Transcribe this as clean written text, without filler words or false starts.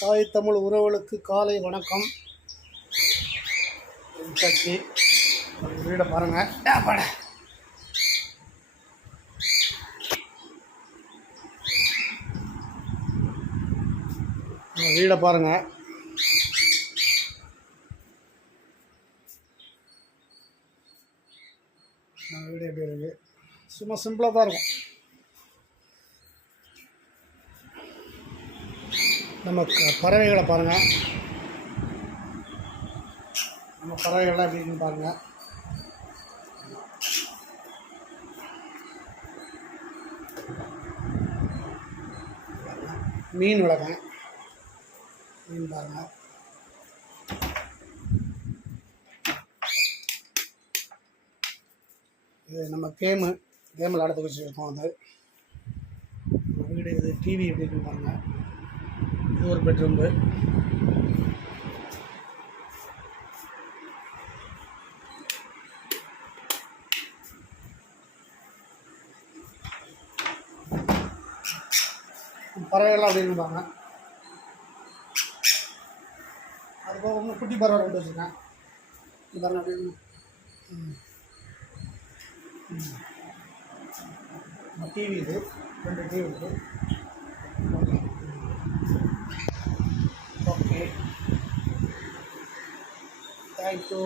தாய் தமிழ் உறவுகளுக்கு காலை வணக்கம். சச்சி வீடை பாருங்கள். வீடை பாருங்கள். வீடு எப்படி இருக்குது? சும்மா சிம்பிளாக தான் இருக்கும். நம்ம பறவைகளை பாருங்கள். நம்ம பறவைகள்லாம் எப்படி இருக்குன்னு பாருங்கள். மீன் வளர்க்கேன். மீன் பாருங்கள். இது நம்ம கேமு விளையாடுறதுக்கு வச்சுருக்கோம். அது வீடு. இது டிவி எப்படி இருக்குன்னு பாருங்கள். இது ஒரு பெட்ரூம்பு. பறவைகள்லாம் அப்படி இருப்பாங்க. அதுபோக ஒன்று குட்டி பறவை கொண்டு வச்சுருக்கேன். இது பாருங்க அப்படி. டிவி இது 2 டிவி இருக்குது. Okay, thank you.